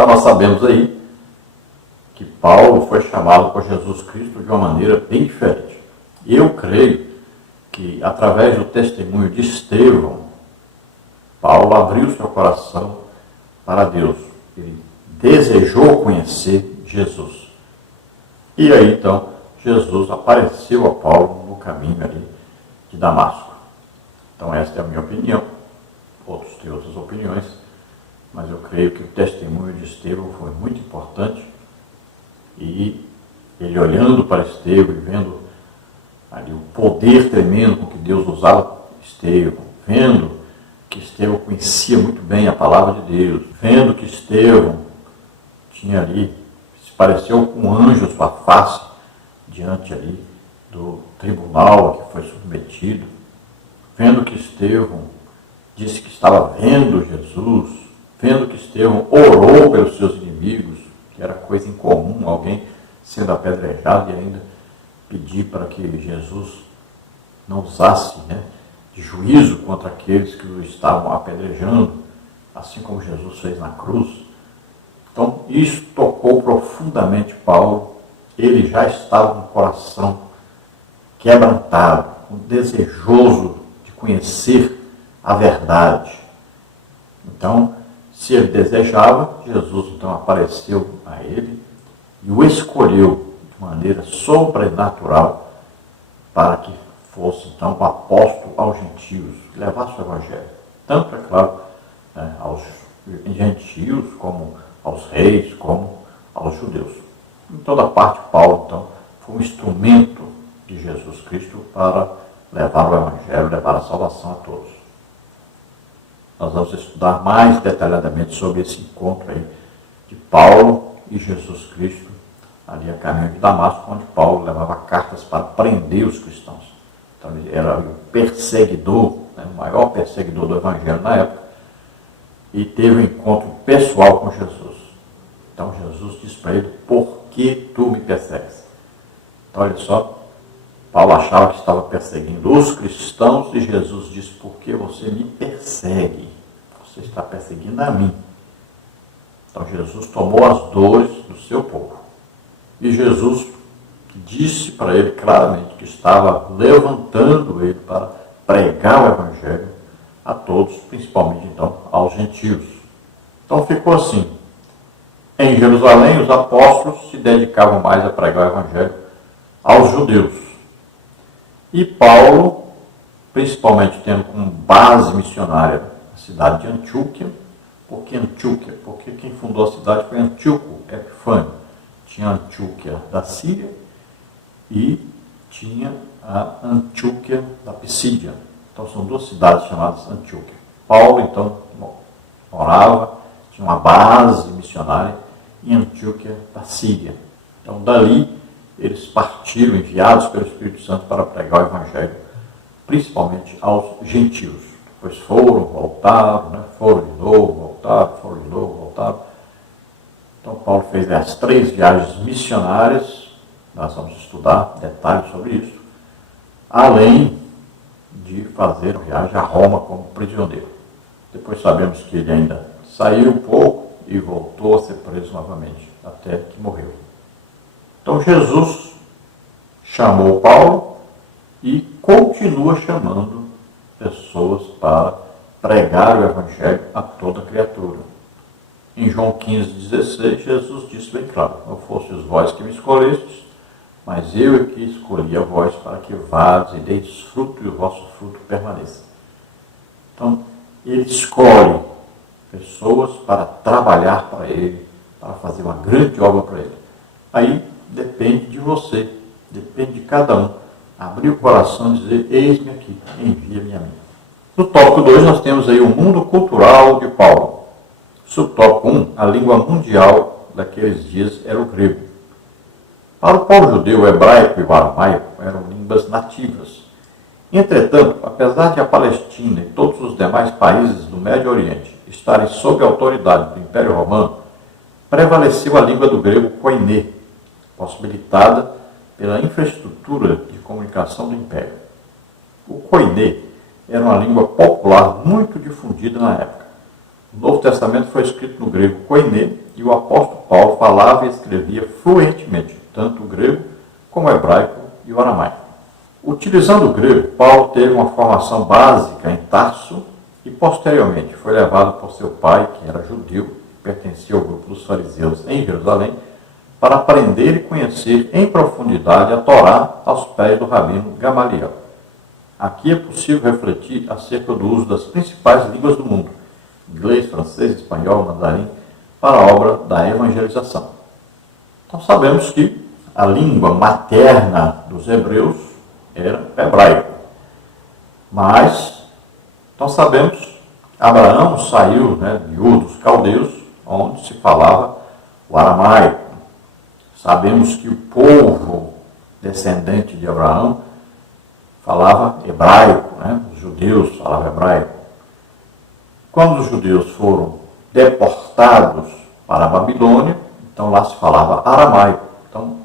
Então nós sabemos aí que Paulo foi chamado por Jesus Cristo de uma maneira bem diferente. Eu creio que através do testemunho de Estevão, Paulo abriu seu coração para Deus. Ele desejou conhecer Jesus. E aí então Jesus apareceu a Paulo no caminho ali de Damasco. Então esta é a minha opinião. Outros têm outras opiniões, mas eu creio que o testemunho de Estevão foi muito importante. E ele olhando para Estevão e vendo ali o poder tremendo com que Deus usava Estevão, vendo que Estevão conhecia muito bem a palavra de Deus, vendo que Estevão tinha ali, se pareceu com um anjo a sua face diante ali do tribunal a que foi submetido, vendo que Estevão disse que estava vendo Jesus, vendo que Estevão orou pelos seus inimigos, que era coisa incomum, alguém sendo apedrejado e ainda pedir para que Jesus não usasse de juízo contra aqueles que o estavam apedrejando, assim como Jesus fez na cruz. Então, isso tocou profundamente Paulo. Ele já estava com o coração quebrantado, desejoso de conhecer a verdade. Então, se ele desejava, Jesus então apareceu a ele e o escolheu de maneira sobrenatural para que fosse então o apóstolo aos gentios, que levasse o evangelho. Tanto, é claro, aos gentios, como aos reis, como aos judeus. Em toda parte, Paulo, então, foi um instrumento de Jesus Cristo para levar o evangelho, levar a salvação a todos. Nós vamos estudar mais detalhadamente sobre esse encontro aí de Paulo e Jesus Cristo, ali a caminho de Damasco, onde Paulo levava cartas para prender os cristãos. Então ele era o perseguidor, o maior perseguidor do evangelho na época, e teve um encontro pessoal com Jesus. Então Jesus disse para ele: por que tu me persegues? Então olha só, Paulo achava que estava perseguindo os cristãos e Jesus disse: por que você me persegue? Você está perseguindo a mim. Então Jesus tomou as dores do seu povo. E Jesus disse para ele claramente que estava levantando ele para pregar o evangelho a todos, principalmente então aos gentios. Então ficou assim. Em Jerusalém, os apóstolos se dedicavam mais a pregar o evangelho aos judeus. E Paulo, principalmente tendo como base missionária a cidade de Antioquia. Por que Antioquia? Porque quem fundou a cidade foi Antíoco Epifânio. Tinha a Antioquia da Síria e tinha a Antioquia da Pisídia. Então são duas cidades chamadas Antioquia. Paulo, então, morava, tinha uma base missionária em Antioquia da Síria. Então dali eles partiram, enviados pelo Espírito Santo para pregar o evangelho, principalmente aos gentios. Depois foram, voltaram, foram de novo, voltaram, foram de novo, voltaram. Então Paulo fez as 3 viagens missionárias, nós vamos estudar detalhes sobre isso, além de fazer a viagem a Roma como prisioneiro. Depois sabemos que ele ainda saiu um pouco e voltou a ser preso novamente, até que morreu. Então Jesus chamou Paulo e continua chamando pessoas para pregar o evangelho a toda criatura. Em João 15,16, Jesus disse bem claro: não fostes vós que me escolhestes, mas eu é que escolhi a vós para que vades e deis fruto e o vosso fruto permaneça. Então, ele escolhe pessoas para trabalhar para ele, para fazer uma grande obra para ele. Aí depende de você, depende de cada um, abrir o coração e dizer: eis-me aqui, envia-me a mim. No tópico 2 nós temos aí o mundo cultural de Paulo. Subtópico 1, a língua mundial daqueles dias era o grego. Para o povo judeu, o hebraico e o aramaico eram línguas nativas. Entretanto, apesar de a Palestina e todos os demais países do Médio Oriente estarem sob a autoridade do Império Romano, prevaleceu a língua do grego koiné, possibilitada pela infraestrutura de comunicação do Império. O koiné era uma língua popular muito difundida na época. O Novo Testamento foi escrito no grego koiné e o apóstolo Paulo falava e escrevia fluentemente, tanto o grego como o hebraico e o aramaico. Utilizando o grego, Paulo teve uma formação básica em Tarso e posteriormente foi levado por seu pai, que era judeu, pertencia ao grupo dos fariseus em Jerusalém, para aprender e conhecer em profundidade a Torá aos pés do rabino Gamaliel. Aqui é possível refletir acerca do uso das principais línguas do mundo, inglês, francês, espanhol, mandarim, para a obra da evangelização. Então sabemos que a língua materna dos hebreus era hebraico. Mas, então sabemos que Abraão saiu de Ur dos Caldeus, onde se falava o aramaico. Sabemos que o povo descendente de Abraão falava hebraico, os judeus falavam hebraico. Quando os judeus foram deportados para a Babilônia, então lá se falava aramaico. Então,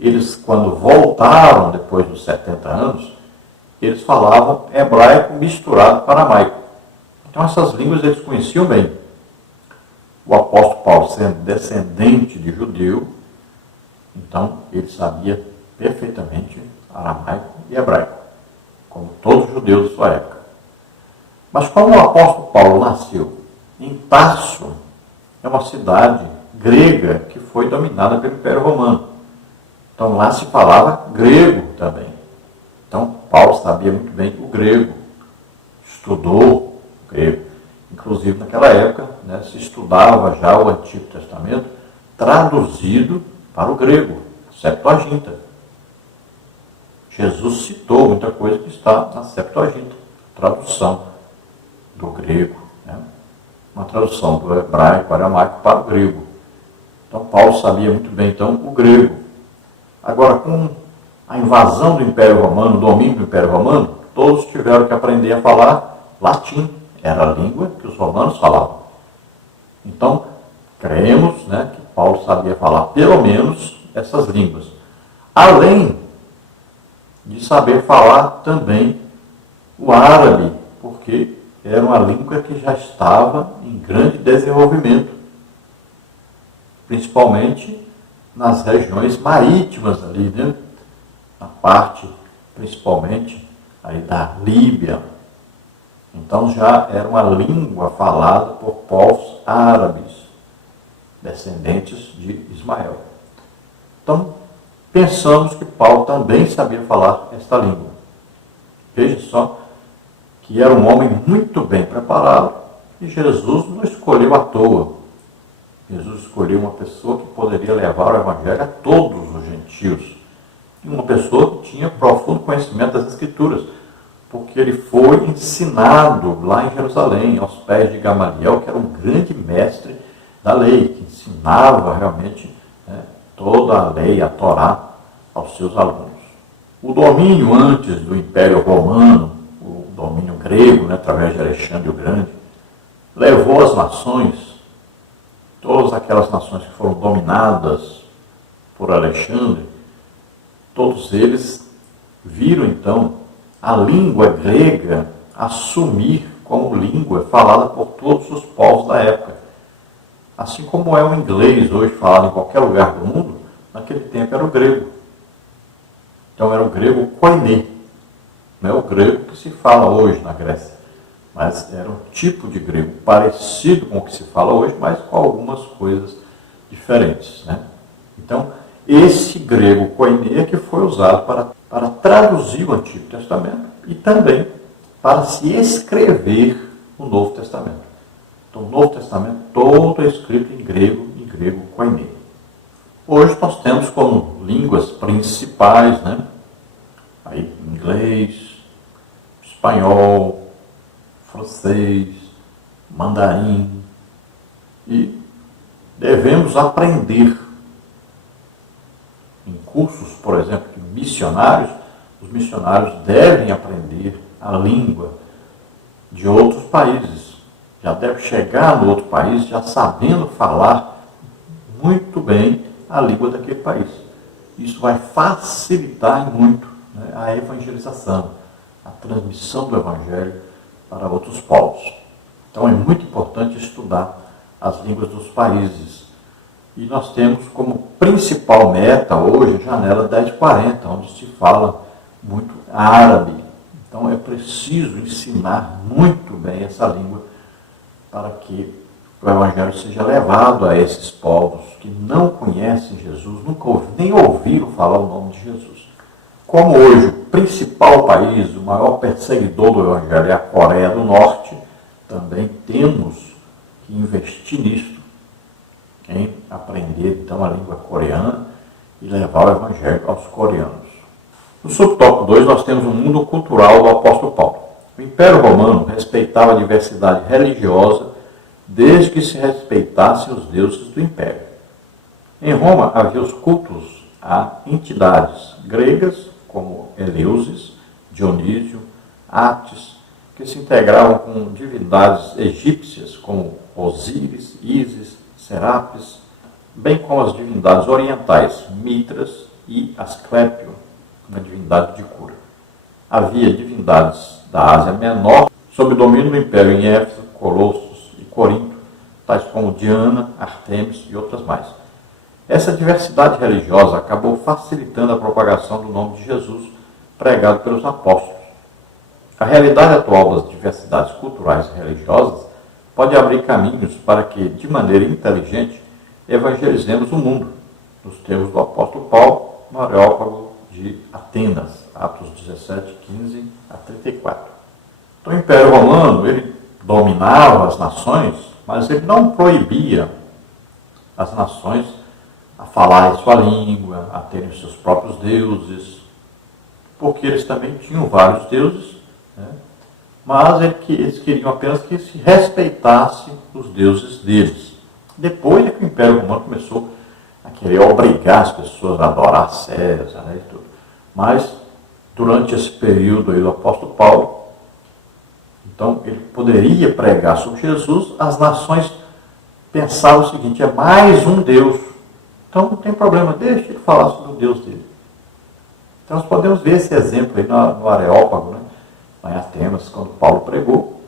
eles, quando voltaram depois dos 70 anos, eles falavam hebraico misturado com aramaico. Então, essas línguas eles conheciam bem. O apóstolo Paulo, sendo descendente de judeu, então ele sabia perfeitamente aramaico e hebraico, como todos os judeus de sua época. Mas como o apóstolo Paulo nasceu em Tarso, é uma cidade grega que foi dominada pelo Império Romano. Então lá se falava grego também. Então Paulo sabia muito bem o grego, estudou o grego. Inclusive naquela época se estudava já o Antigo Testamento traduzido para o grego, Septuaginta. Jesus citou muita coisa que está na Septuaginta, tradução do grego, uma tradução do hebraico, aramaico para o grego. Então Paulo sabia muito bem o grego. Agora, com a invasão do Império Romano, o domínio do Império Romano, todos tiveram que aprender a falar latim. Era a língua que os romanos falavam. Então, cremos que Paulo sabia falar pelo menos essas línguas. Além de saber falar também o árabe, porque era uma língua que já estava em grande desenvolvimento, principalmente nas regiões marítimas ali, na parte, principalmente, aí da Líbia. Então já era uma língua falada por povos árabes, descendentes de Ismael. Então, pensamos que Paulo também sabia falar esta língua. Veja só que era um homem muito bem preparado e Jesus não escolheu à toa. Jesus escolheu uma pessoa que poderia levar o Evangelho a todos os gentios. E uma pessoa que tinha profundo conhecimento das Escrituras, porque ele foi ensinado lá em Jerusalém, aos pés de Gamaliel, que era um grande mestre da lei, que ensinava realmente toda a lei, a Torá, aos seus alunos. O domínio antes do Império Romano, o domínio grego, através de Alexandre o Grande, levou as nações, todas aquelas nações que foram dominadas por Alexandre, todos eles viram então a língua grega assumir como língua falada por todos os povos da época. Assim como é o inglês hoje falado em qualquer lugar do mundo, naquele tempo era o grego. Então era o grego koiné, não é o grego que se fala hoje na Grécia, mas era um tipo de grego parecido com o que se fala hoje, mas com algumas coisas diferentes. Então, esse grego koiné é que foi usado para traduzir o Antigo Testamento e também para se escrever o Novo Testamento. Então, o Novo Testamento todo é escrito em grego koiné. Hoje nós temos como línguas principais, aí, inglês, espanhol, francês, mandarim, e devemos aprender. Em cursos, por exemplo, de missionários, os missionários devem aprender a língua de outros países. Já deve chegar no outro país já sabendo falar muito bem a língua daquele país. Isso vai facilitar muito a evangelização, a transmissão do Evangelho para outros povos. Então é muito importante estudar as línguas dos países, E nós temos como principal meta hoje a janela 1040, onde se fala muito árabe. Então é preciso ensinar muito bem essa língua para que o Evangelho seja levado a esses povos que não conhecem Jesus, nunca nem ouviram falar o nome de Jesus. Como hoje o principal país, o maior perseguidor do Evangelho é a Coreia do Norte, também temos que investir nisso, em aprender então a língua coreana e levar o Evangelho aos coreanos. No subtópico 2 nós temos o mundo cultural do apóstolo Paulo. O Império Romano respeitava a diversidade religiosa desde que se respeitassem os deuses do Império. Em Roma havia os cultos a entidades gregas como Eleusis, Dionísio, Atis, que se integravam com divindades egípcias como Osíris, Ísis, Serapis, bem como as divindades orientais, Mitras e Asclépio, uma divindade de cura. Havia divindades da Ásia Menor, sob o domínio do Império em Éfeso, Colossos e Corinto, tais como Diana, Artemis e outras mais. Essa diversidade religiosa acabou facilitando a propagação do nome de Jesus pregado pelos apóstolos. A realidade atual das diversidades culturais e religiosas pode abrir caminhos para que, de maneira inteligente, evangelizemos o mundo, nos termos do apóstolo Paulo, no Areópago de Atenas, Atos 17, 15 a 34. Então, o Império Romano, ele dominava as nações, mas ele não proibia as nações a falar a sua língua, a terem os seus próprios deuses, porque eles também tinham vários deuses, né? Mas eles queriam apenas que se respeitasse os deuses deles. Depois é que o Império Romano começou a querer obrigar as pessoas a adorar César, né, e tudo. Mas, durante esse período aí do apóstolo Paulo, então ele poderia pregar sobre Jesus, as nações pensavam o seguinte: é mais um Deus. Então não tem problema, deixa ele falar sobre o Deus dele. Então nós podemos ver esse exemplo aí no Areópago, né? Lá em Atenas, quando Paulo pregou.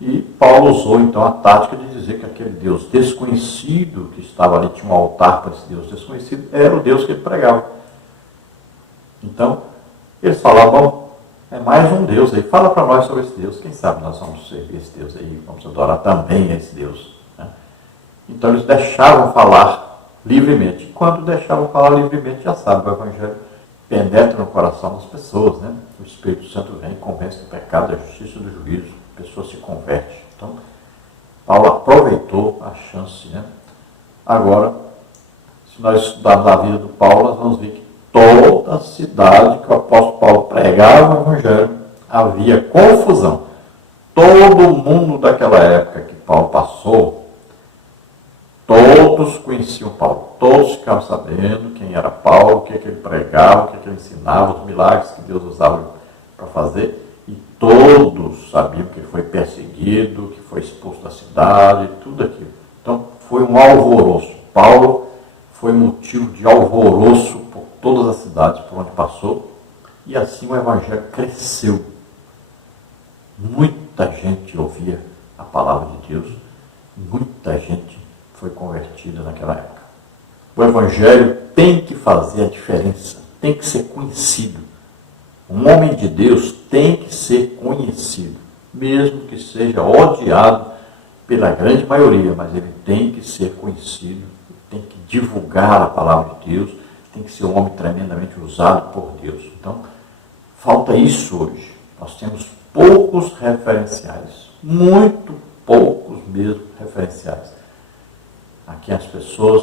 E Paulo usou então a tática de dizer que aquele Deus desconhecido que estava ali, tinha um altar para esse Deus desconhecido, era o Deus que ele pregava. Então, eles falavam: é mais um Deus aí, fala para nós sobre esse Deus, quem sabe nós vamos servir esse Deus aí, vamos adorar também esse Deus. Né? Então eles deixavam falar livremente. E quando deixavam falar livremente, já sabe, o Evangelho penetra no coração das pessoas, né? O Espírito Santo vem e convence do pecado, da justiça e do juízo. A pessoa se converte. Então, Paulo aproveitou a chance, né? Agora, se nós estudarmos a vida do Paulo, nós vamos ver que toda a cidade que o apóstolo Paulo pregava o Evangelho, havia confusão. Todo mundo daquela época que Paulo passou, todos conheciam Paulo, todos ficavam sabendo quem era Paulo, o que ele pregava, o que ele ensinava, os milagres que Deus usava para fazer, e todos sabiam que ele foi perseguido, que foi expulso da cidade, tudo aquilo. Então foi um alvoroço. Paulo foi motivo de alvoroço por todas as cidades por onde passou, e assim o Evangelho cresceu. Muita gente ouvia a palavra de Deus, muita gente foi convertida naquela época. O Evangelho tem que fazer a diferença, tem que ser conhecido. Um homem de Deus tem que ser conhecido, mesmo que seja odiado pela grande maioria, mas ele tem que ser conhecido, tem que divulgar a palavra de Deus, tem que ser um homem tremendamente usado por Deus. Então, falta isso hoje. Nós temos poucos referenciais, muito poucos mesmo referenciais. Aqui as pessoas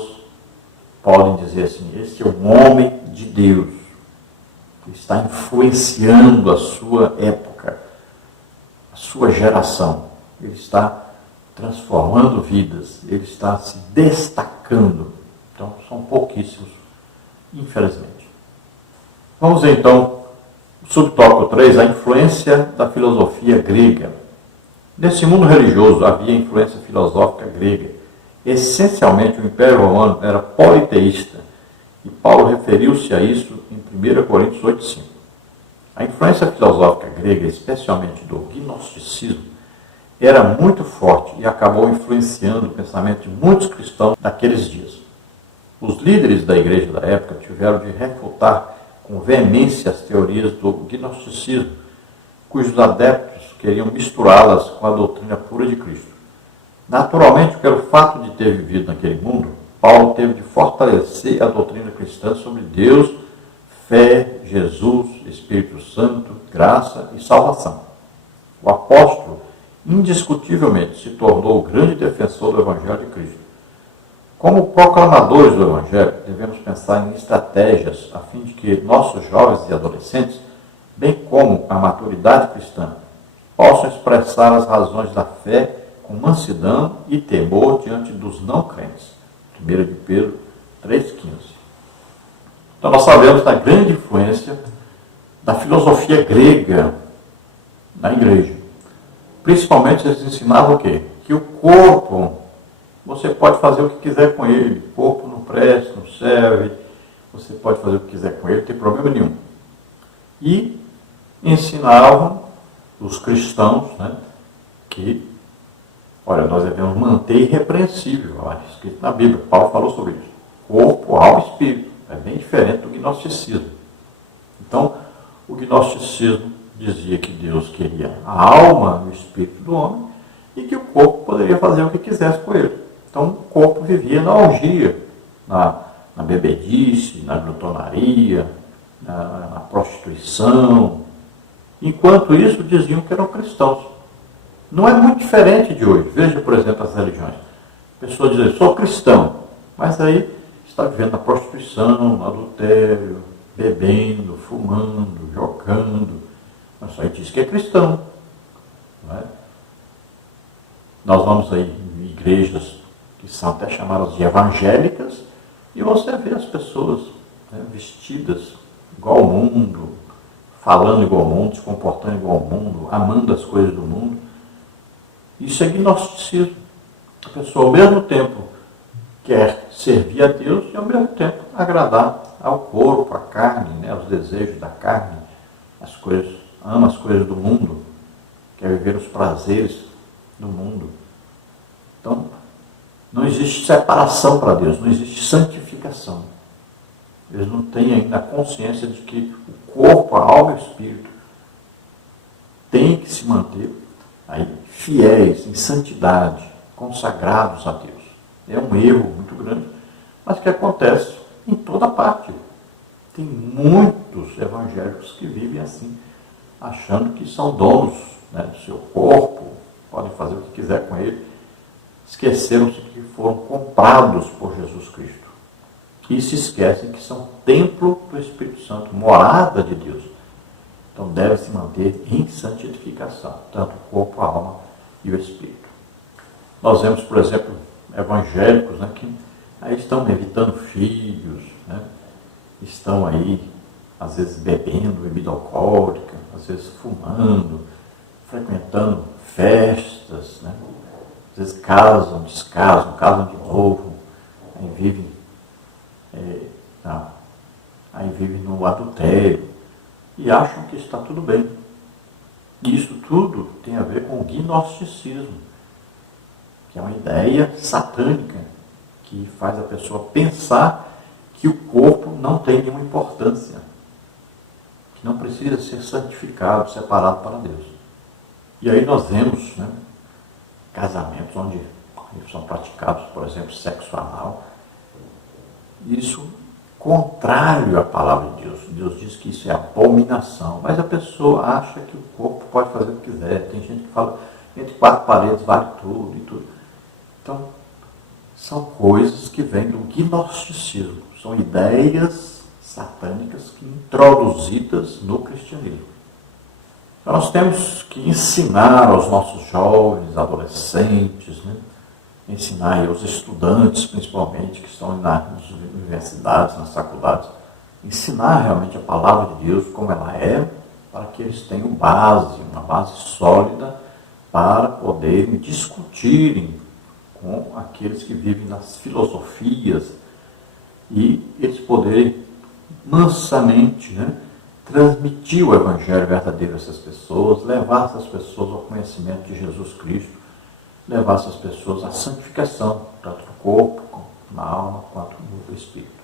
podem dizer assim: esse é um homem de Deus, que está influenciando a sua época, a sua geração. Ele está transformando vidas, ele está se destacando. Então, são pouquíssimos, infelizmente. Vamos ver, então, subtópico 3, a influência da filosofia grega. Nesse mundo religioso havia influência filosófica grega. Essencialmente, o Império Romano era politeísta, e Paulo referiu-se a isso em 1 Coríntios 8,5. A influência filosófica grega, especialmente do gnosticismo, era muito forte e acabou influenciando o pensamento de muitos cristãos daqueles dias. Os líderes da igreja da época tiveram de refutar com veemência as teorias do gnosticismo, cujos adeptos queriam misturá-las com a doutrina pura de Cristo. Naturalmente, pelo fato de ter vivido naquele mundo, Paulo teve de fortalecer a doutrina cristã sobre Deus, fé, Jesus, Espírito Santo, graça e salvação. O apóstolo, indiscutivelmente, se tornou o grande defensor do Evangelho de Cristo. Como proclamadores do Evangelho, devemos pensar em estratégias a fim de que nossos jovens e adolescentes, bem como a maturidade cristã, possam expressar as razões da fé com mansidão e temor diante dos não crentes. 1 de Pedro 3,15. Então nós sabemos da grande influência da filosofia grega na igreja. Principalmente eles ensinavam o quê? Que o corpo, você pode fazer o que quiser com ele. O corpo não presta, não serve. Você pode fazer o que quiser com ele, não tem problema nenhum. E ensinavam os cristãos, que, olha, nós devemos manter irrepreensível, escrito na Bíblia. Paulo falou sobre isso. Corpo, alma e espírito. É bem diferente do gnosticismo. Então, o gnosticismo dizia que Deus queria a alma e o espírito do homem e que o corpo poderia fazer o que quisesse com ele. Então, o corpo vivia na orgia, na bebedice, na glutonaria, na prostituição. Enquanto isso, diziam que eram cristãos. Não é muito diferente de hoje. Veja, por exemplo, as religiões. A pessoa diz, eu sou cristão, mas aí está vivendo na prostituição, no adultério, bebendo, fumando, jogando. Mas aí diz que é cristão. Não é? Nós vamos aí em igrejas que são até chamadas de evangélicas e você vê as pessoas vestidas igual ao mundo, falando igual ao mundo, se comportando igual ao mundo, amando as coisas do mundo. Isso é gnosticismo. A pessoa, ao mesmo tempo, quer servir a Deus e, ao mesmo tempo, agradar ao corpo, à carne, aos desejos da carne, as coisas, ama as coisas do mundo, quer viver os prazeres do mundo. Então, não existe separação para Deus, não existe santificação. Eles não têm ainda a consciência de que o corpo, a alma e o espírito têm que se manter aí, fiéis, em santidade, consagrados a Deus. É um erro muito grande, mas que acontece em toda parte. Tem muitos evangélicos que vivem assim, achando que são donos do seu corpo, podem fazer o que quiser com ele. Esqueceram-se que foram comprados por Jesus Cristo. E se esquecem que são templo do Espírito Santo, morada de Deus. Então deve se manter em santificação, tanto o corpo, a alma e o espírito. Nós vemos, por exemplo, evangélicos que aí estão evitando filhos, estão aí, às vezes, bebendo bebida alcoólica, às vezes fumando, frequentando festas, às vezes casam, descasam, casam de novo, aí vivem no adultério e acham que está tudo bem. E isso tudo tem a ver com o gnosticismo, que é uma ideia satânica que faz a pessoa pensar que o corpo não tem nenhuma importância, que não precisa ser santificado, separado para Deus. E aí nós vemos casamentos onde são praticados, por exemplo, sexo anal. Isso contrário à palavra de Deus. Deus diz que isso é abominação, mas a pessoa acha que o corpo pode fazer o que quiser. Tem gente que fala, entre quatro paredes vale tudo e tudo. Então, são coisas que vêm do gnosticismo, são ideias satânicas que introduzidas no cristianismo. Então, nós temos que ensinar aos nossos jovens, adolescentes, ensinar aos estudantes, principalmente, que estão nas universidades, nas faculdades, ensinar realmente a palavra de Deus como ela é, para que eles tenham uma base sólida, para poderem discutirem com aqueles que vivem nas filosofias e eles poderem mansamente transmitir o Evangelho verdadeiro a essas pessoas, levar essas pessoas ao conhecimento de Jesus Cristo, levar essas pessoas à santificação, tanto no corpo, na alma, quanto no espírito.